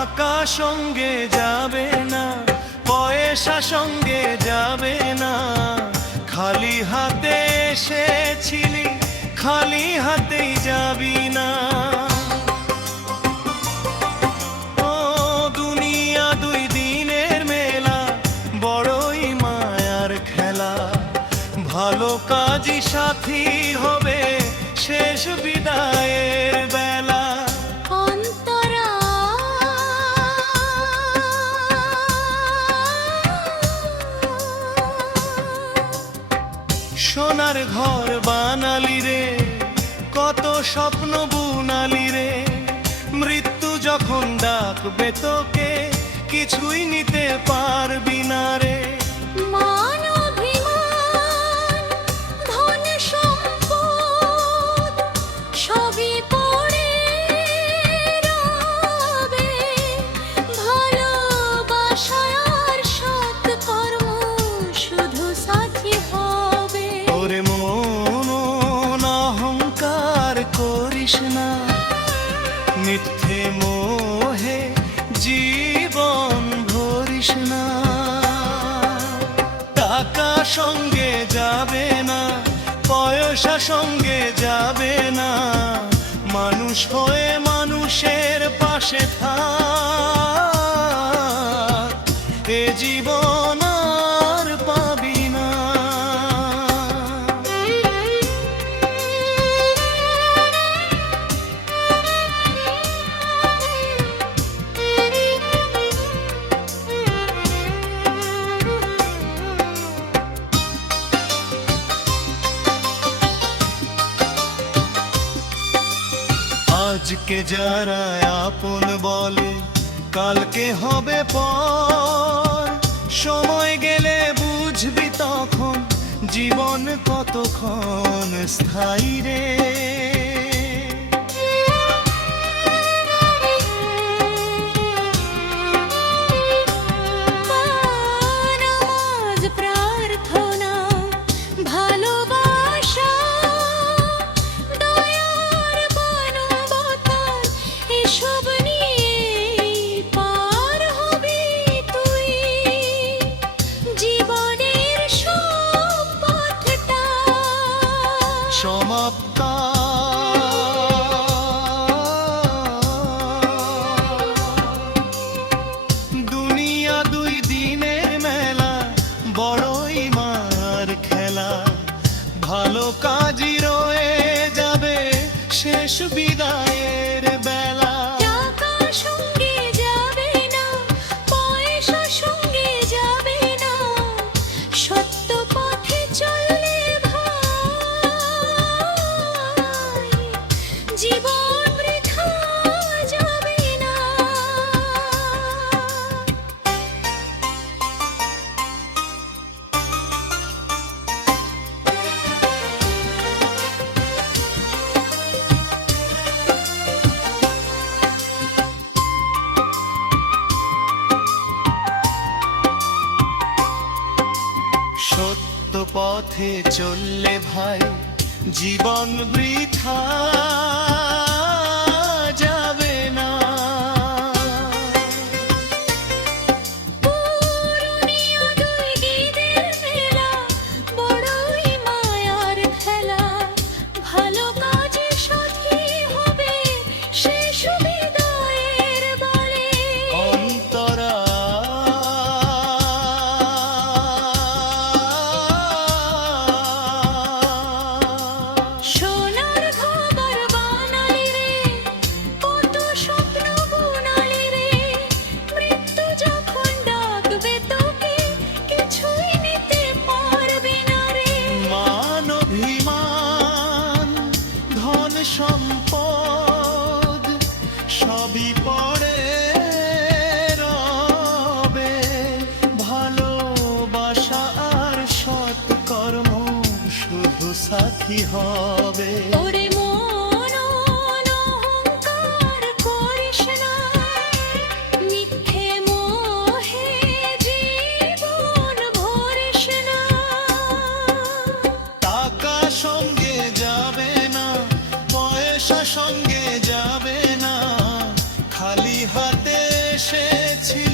টাকা সঙ্গে যাবে না, পয়সা সঙ্গে যাবে না, খালি হাতে এসেছিলি খালি হাতেই যাবি না। ও দুনিয়া দুই দিনের মেলা, বড়ই মায়ার খেলা, ভালো কাজই সাথী হবে শেষ বিদায়ের বেলা। সোনার ঘর বানালি রে, কত স্বপ্ন বুনালি রে, মৃত্যু যখন ডাকবে তোকে কিছুই নিতে পারবি না রে। ওরে মন অহংকার করিস না, মিথ্যে মোহে জীবন ভরিস না। টাকা সঙ্গে যাবে না, পয়সা সঙ্গে যাবে না, মানুষ হয়ে মানুষের পাশে থাক, এ জীবন আর পাবি না। আজকে যারা আপন বলে কালকে হবে পর, সময় গেলে বুঝবি তখন জীবন কতক্ষণ স্থায়ী রে। দুনিয়া দুই দিনের মেলা, বড়ই মার খেলা, ভালো কাজই রয়ে যাবে শেষ বিদায়ের বেলা। টাকা সঙ্গে যাবে না, পয়সা সঙ্গে যাবে না, সত্য পথে চললে ভাই জীবন বৃথা যাবে না। সত্য পথে চললে ভাই জীবন বৃথা যাবে না। পুরনিয়া দুই গিদের মেলা, বড়ই মায়ার খেলা, ভালো কাজে সাথী হবে শেষ বিদায়ের বারে। অন্তরা সোনার ঘর বানালি রে, কত স্বপ্ন বুনালি রে, মৃত্যু যখন ডাকবে তোকে কিছুই নিতে পারবি না রে। মান অভিমান ধন সম্পদ সবই পড়ে রবে, ভালোবাসা আর সৎকর্ম শুধু সাথী হবে। ওরে মন অহংকার করিস না, মিথ্যে মোহে জীবন ভরিস না। টাকা সঙ্গে যাবে না, পয়সা সঙ্গে যাবে না, খালি হাতে এসেছি